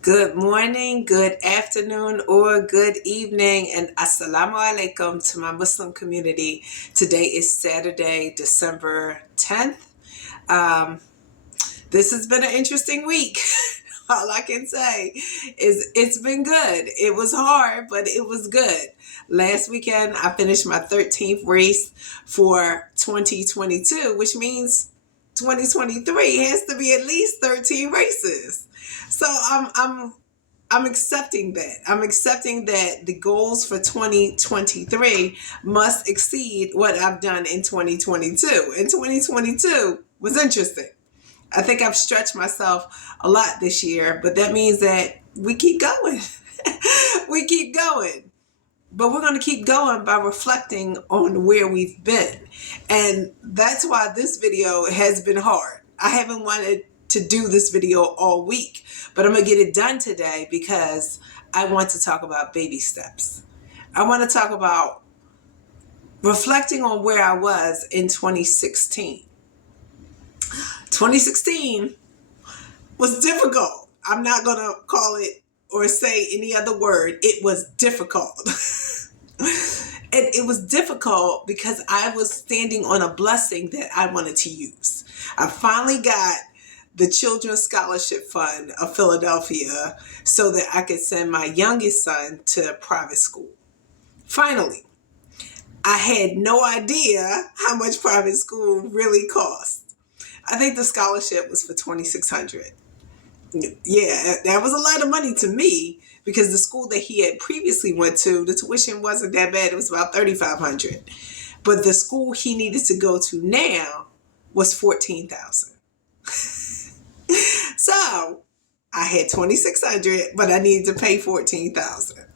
Good morning, good afternoon, or good evening, and assalamu alaikum to my Muslim community. Today is Saturday, December 10th. Um, this has been an interesting week. All I can say is it's been good. It was hard, but it was good. Last weekend, I finished my 13th race for 2022, which means 2023 has to be at least 13 races. So I'm accepting that. I'm accepting that the goals for 2023 must exceed what I've done in 2022. And 2022 was interesting. I think I've stretched myself a lot this year, but that means that we keep going. We keep going. But we're going to keep going by reflecting on where we've been. And that's why this video has been hard. I haven't wanted to do this video all week, but I'm going to get it done today because I want to talk about baby steps. I want to talk about reflecting on where I was in 2016. 2016 was difficult. I'm not going to call it or say any other word. It was difficult. It was difficult because I was standing on a blessing that I wanted to use. I finally got the Children's Scholarship Fund of Philadelphia so that I could send my youngest son to private school. Finally, I had no idea how much private school really cost. I think the scholarship was for $2,600. Yeah, that was a lot of money to me because the school that he had previously went to, the tuition wasn't that bad. It was about $3,500. But the school he needed to go to now was $14,000. So I had $2,600, but I needed to pay $14,000. Okay.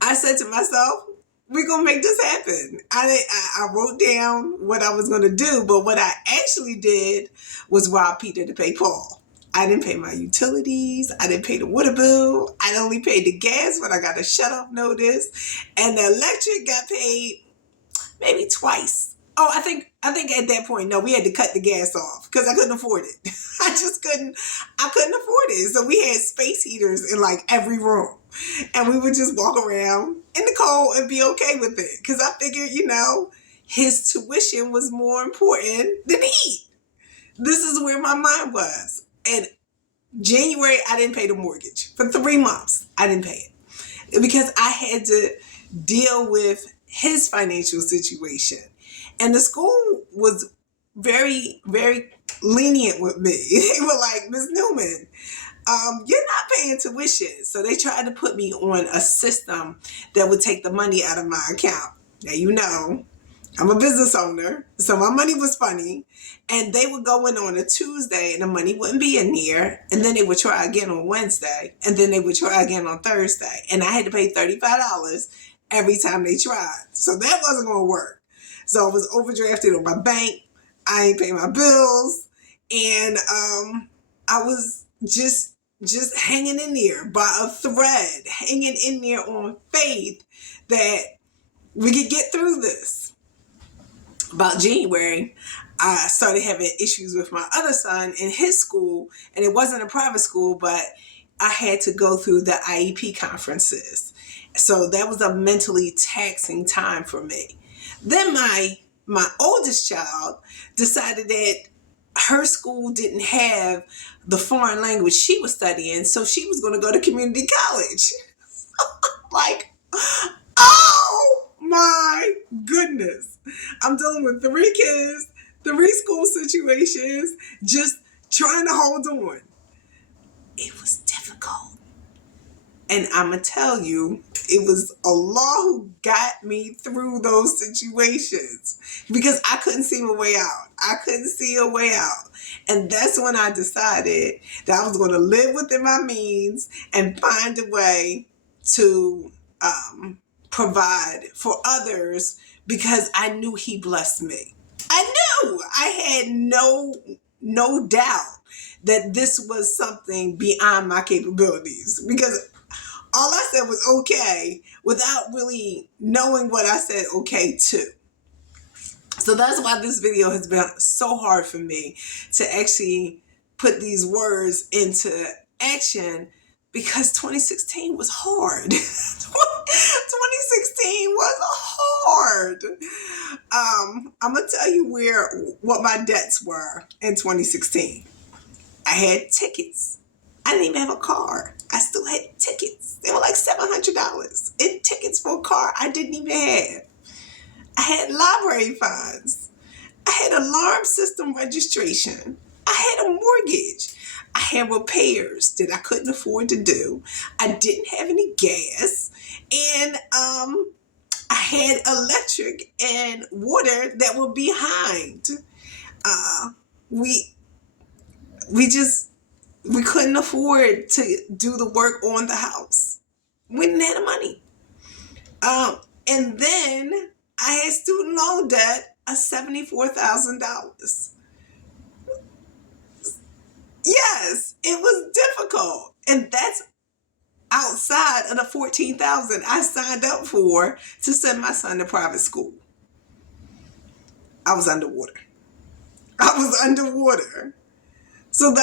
I said to myself, we're going to make this happen. I wrote down what I was going to do, but what I actually did was rob Peter to pay Paul. I didn't pay my utilities. I didn't pay the water bill. I only paid the gas when I got a shut-off notice. And the electric got paid maybe twice. Oh, I think at that point, no, we had to cut the gas off because I couldn't afford it. I couldn't afford it. So we had space heaters in like every room. And we would just walk around in the cold and be okay with it. Because I figured, his tuition was more important than heat. This is where my mind was. And January, I didn't pay the mortgage. For 3 months, I didn't pay it. Because I had to deal with his financial situation. And the school was very, very lenient with me. They were like, Ms. Newman, you're not paying tuition. So they tried to put me on a system that would take the money out of my account. Now, I'm a business owner, so my money was funny. And they would go in on a Tuesday and the money wouldn't be in there. And then they would try again on Wednesday. And then they would try again on Thursday. And I had to pay $35 every time they tried. So that wasn't going to work. So I was overdrafted on my bank. I ain't pay my bills. And I was just hanging in there by a thread, hanging in there on faith that we could get through this. About January, I started having issues with my other son in his school, and it wasn't a private school, but I had to go through the IEP conferences. So that was a mentally taxing time for me. Then my oldest child decided that her school didn't have the foreign language she was studying, so she was going to go to community college. Like, oh my goodness. I'm dealing with 3 kids, 3 school situations, just trying to hold on. It was difficult. And I'm going to tell you, it was Allah who got me through those situations because I couldn't see my way out. I couldn't see a way out. And that's when I decided that I was going to live within my means and find a way to provide for others because I knew He blessed me. I knew. I had no doubt that this was something beyond my capabilities because all I said was okay without really knowing what I said okay to. So that's why this video has been so hard for me to actually put these words into action because 2016 was hard. 2016 was hard. I'm gonna tell you what my debts were in 2016. I had tickets. I didn't even have a car. I still had tickets. They were like $700 in tickets for a car I didn't even have. I had library funds. I had alarm system registration. I had a mortgage. I had repairs that I couldn't afford to do. I didn't have any gas. And I had electric and water that were behind. We couldn't afford to do the work on the house. We didn't have the money. And then I had student loan debt of $74,000. Yes, it was difficult. And that's outside of the $14,000 I signed up for to send my son to private school. I was underwater. So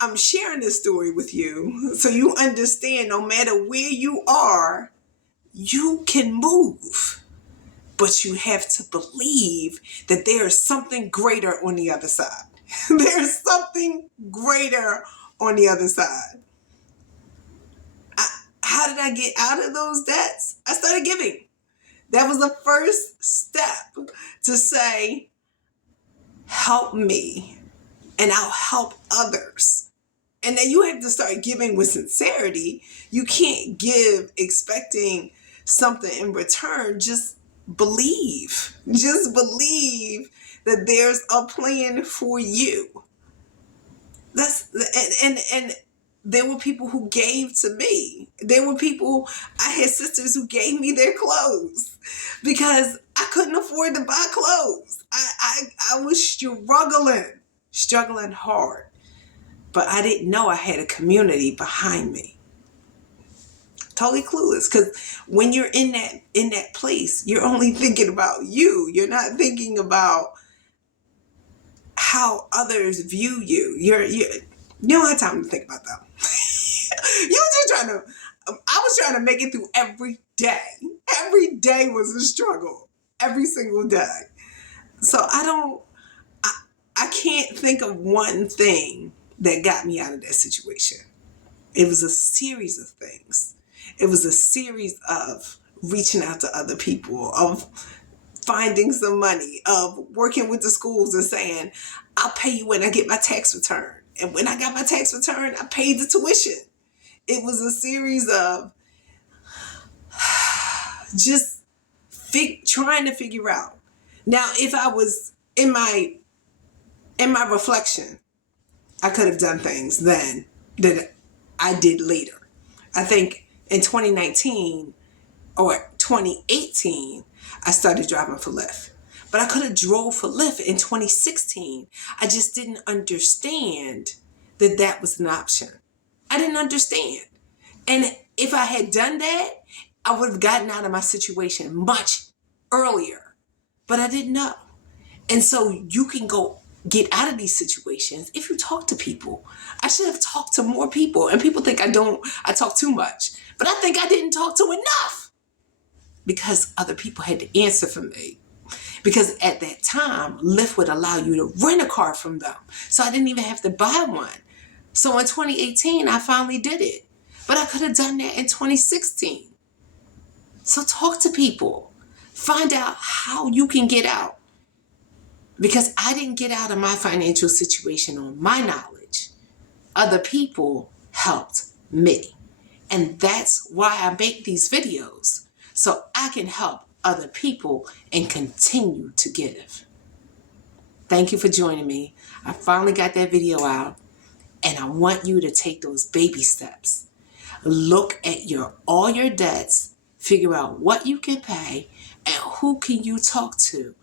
I'm sharing this story with you so you understand no matter where you are, you can move. But you have to believe that there is something greater on the other side. There's something greater on the other side. How did I get out of those debts? I started giving. That was the first step to say, help me and I'll help others. And then you have to start giving with sincerity. You can't give expecting something in return. Just believe. Just believe that there's a plan for you. And there were people who gave to me. I had sisters who gave me their clothes because I couldn't afford to buy clothes. I was struggling hard. But I didn't know I had a community behind me. Totally clueless, because when you're in that place, you're only thinking about you. You're not thinking about how others view you. You don't have time to think about that. I was trying to make it through every day. Every day was a struggle. Every single day. So I can't think of one thing that got me out of that situation. It was a series of things. It was a series of reaching out to other people, of finding some money, of working with the schools and saying, I'll pay you when I get my tax return. And when I got my tax return, I paid the tuition. It was a series of just trying to figure out. Now, if I was in my reflection, I could have done things then that I did later. I think in 2019 or 2018, I started driving for Lyft. But I could have drove for Lyft in 2016. I just didn't understand that that was an option. I didn't understand. And if I had done that, I would have gotten out of my situation much earlier. But I didn't know. And so you can go get out of these situations if you talk to people. I should have talked to more people. And people think I talk too much. But I think I didn't talk to enough because other people had to answer for me. Because at that time, Lyft would allow you to rent a car from them. So I didn't even have to buy one. So in 2018, I finally did it. But I could have done that in 2016. So talk to people. Find out how you can get out. Because I didn't get out of my financial situation on my knowledge. Other people helped me. And that's why I make these videos. So I can help other people and continue to give. Thank you for joining me. I finally got that video out. And I want you to take those baby steps. Look at all your debts. Figure out what you can pay. And who can you talk to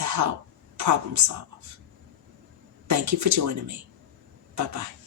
help problem solve. Thank you for joining me. Bye-bye.